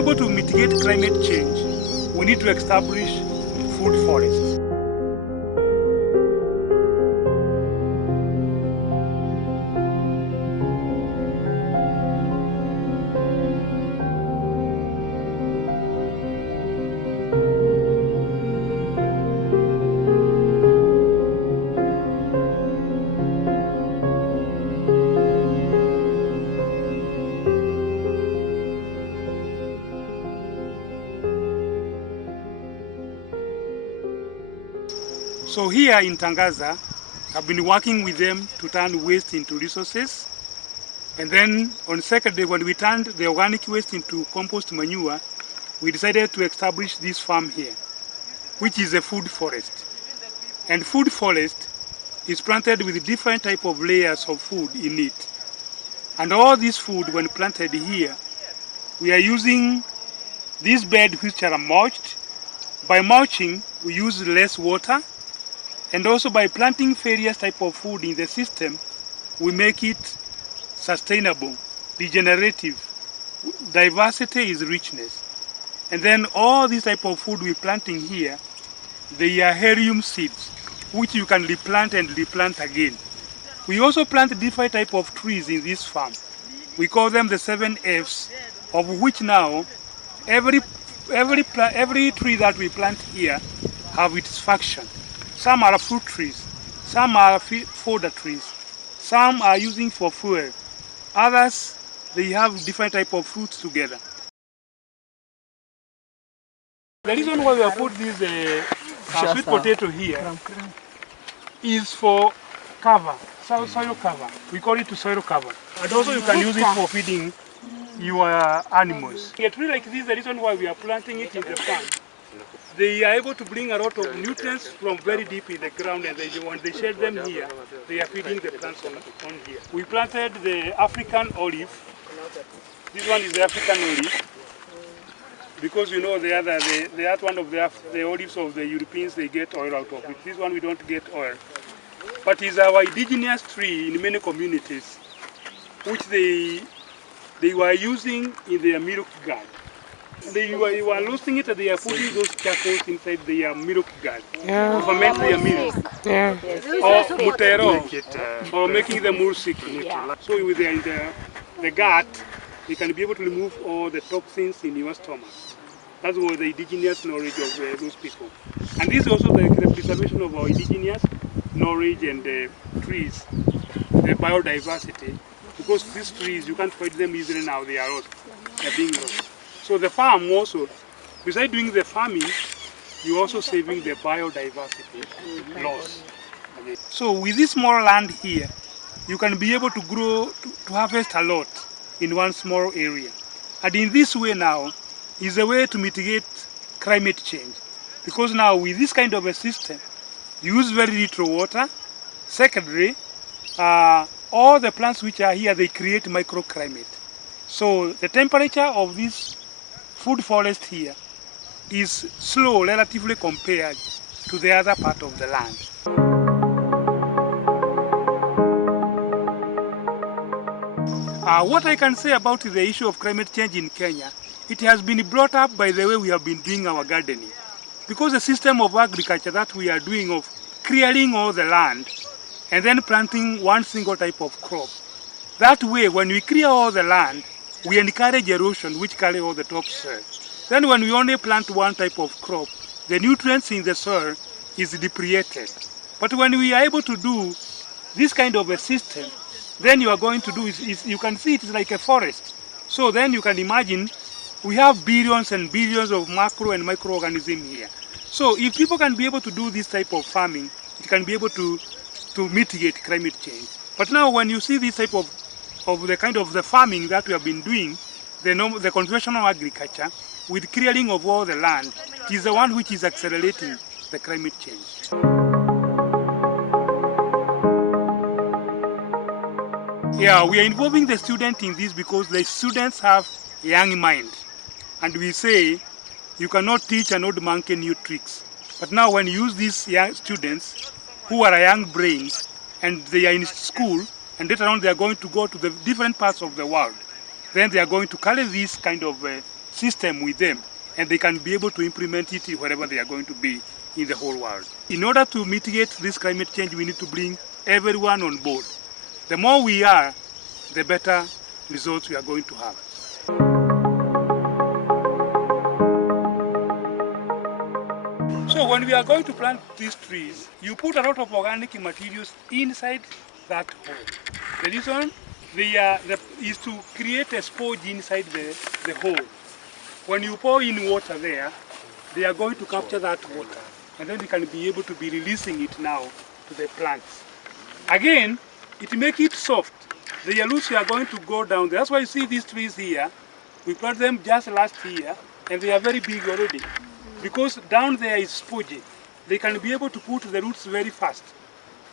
able to mitigate climate change, we need to establish food forests. So here in Tangaza, I've been working with them to turn waste into resources. And then on second day, when we turned the organic waste into compost manure, we decided to establish this farm here, which is a food forest. And food forest is planted with different type of layers of food in it. And all this food, when planted here, we are using this bed which are mulched. By mulching, we use less water. And also by planting various type of food in the system, we make it sustainable, regenerative. Diversity is richness. And then all this type of food we're planting here, they are heirloom seeds, which you can replant and replant again. We also plant different type of trees in this farm. We call them the 7 Fs, of which now every tree that we plant here have its function. Some are fruit trees, some are fodder trees, some are using for fuel, others they have different type of fruits together. The reason why we have put this sweet potato here is for cover, soil cover. We call it soil cover. And also you can use it for feeding your animals. A tree like this, the reason why we are planting it in the farm, they are able to bring a lot of nutrients from very deep in the ground, and when they shed them here, they are feeding the plants on here. We planted the African olive. This one is the African olive, because you know the one of the olives of the Europeans, they get oil out of it. This one we don't get oil. But it's our indigenous tree in many communities, which they were using in their milk guard. They were losing it, they are putting those charcoals inside their milk guard to ferment their milk. Or mutero, or making them more sick. So with the gut, you can be able to remove all the toxins in your stomach. That's what the indigenous knowledge of those people. And this is also the preservation of our indigenous knowledge and trees, the biodiversity. Because these trees, you can't find them easily now, they are lost, they're being lost. So the farm also, besides doing the farming, you're also saving the biodiversity loss. So with this small land here, you can be able to grow, to harvest a lot in one small area. And in this way now, is a way to mitigate climate change. Because now with this kind of a system, you use very little water. Secondly, all the plants which are here, they create microclimate. So the temperature of this food forest here is slow relatively compared to the other part of the land. What I can say about the issue of climate change in Kenya, it has been brought up by the way we have been doing our gardening. Because the system of agriculture that we are doing of clearing all the land and then planting one single type of crop. That way, when we clear all the land, we encourage erosion, which carry all the topsoil. Then when we only plant one type of crop, the nutrients in the soil is depleted. But when we are able to do this kind of a system, then you are going to do is you can see it is like a forest. So then you can imagine we have billions and billions of macro and microorganisms here. So if people can be able to do this type of farming, it can be able to mitigate climate change. But now when you see this type of the kind of the farming that we have been doing, the conventional agriculture, with clearing of all the land, it is the one which is accelerating the climate change. Yeah, we are involving the students in this because the students have a young mind. And we say, you cannot teach an old monkey new tricks. But now when you use these young students, who are young brains, and they are in school, and later on they are going to go to the different parts of the world, then they are going to carry this kind of system with them, and they can be able to implement it wherever they are going to be in the whole world. In order to mitigate this climate change, we need to bring everyone on board. The more we are, the better results we are going to have. So when we are going to plant these trees, you put a lot of organic materials inside that hole. The reason is to create a sponge inside the hole. When you pour in water there, they are going to capture that water, and then they can be able to be releasing it now to the plants. Again, it makes it soft. The roots are going to go down there. That's why you see these trees here. We planted them just last year, and they are very big already. Because down there is spongy. They can be able to put the roots very fast.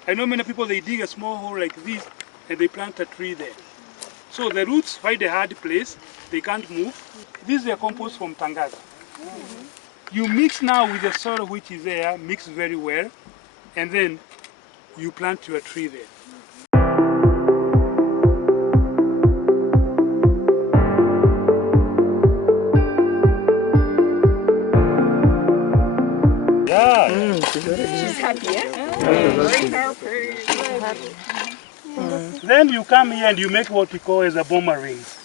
I know many people, they dig a small hole like this, and they plant a tree there. So the roots find a hard place, they can't move. This is a compost from Tangaza. You mix now with the soil which is there, mix very well, and then you plant your tree there. Yeah. She's happy, yeah? Then you come here and you make what we call as a bomber rings.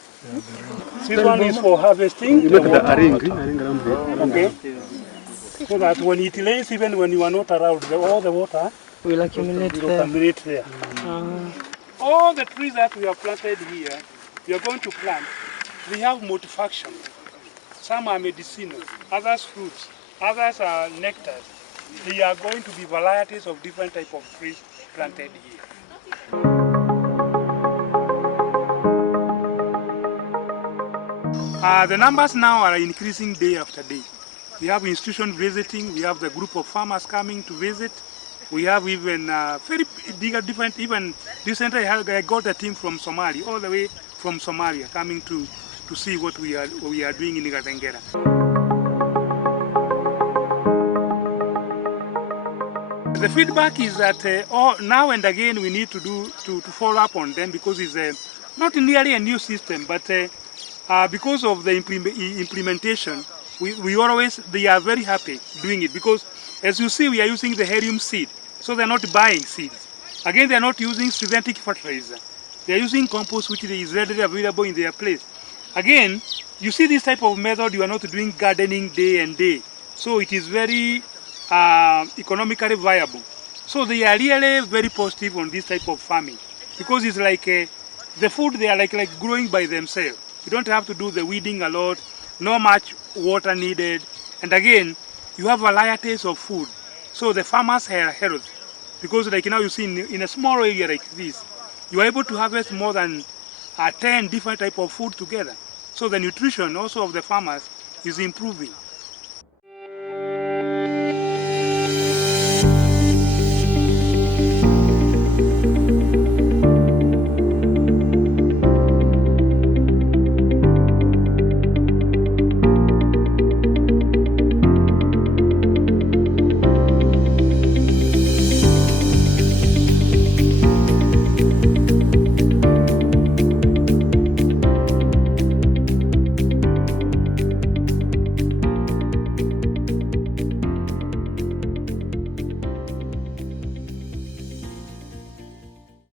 This one is for harvesting. You make a ring. Okay. So that when it rains, even when you are not around, all the water will accumulate there. All the trees that we have planted here, we are going to plant, they have multifunction. Some are medicinal, others fruits, others are nectars. They are going to be varieties of different types of trees planted here. The numbers now are increasing day after day. We have institution visiting, we have the group of farmers coming to visit. We have even very bigger different, even recently I got a team from Somalia, all the way from Somalia, coming to see what we are doing in Gathengera. The feedback is that now and again we need to follow up on them, because it's not nearly a new system, but because of the implementation, they are very happy doing it, because as you see, we are using the 𝐓𝐿 seed, so they're not buying seeds. Again, they're not using synthetic fertilizer. They're using compost, which is readily available in their place. Again, you see this type of method, you are not doing gardening day and day, so it is very economically viable. So they are really very positive on this type of farming, because it's like the food, they are like growing by themselves. You don't have to do the weeding a lot, no much water needed, and again, you have varieties of food. So the farmers are healthy, because like now you see in a small area like this, you are able to harvest more than 10 different types of food together. So the nutrition also of the farmers is improving.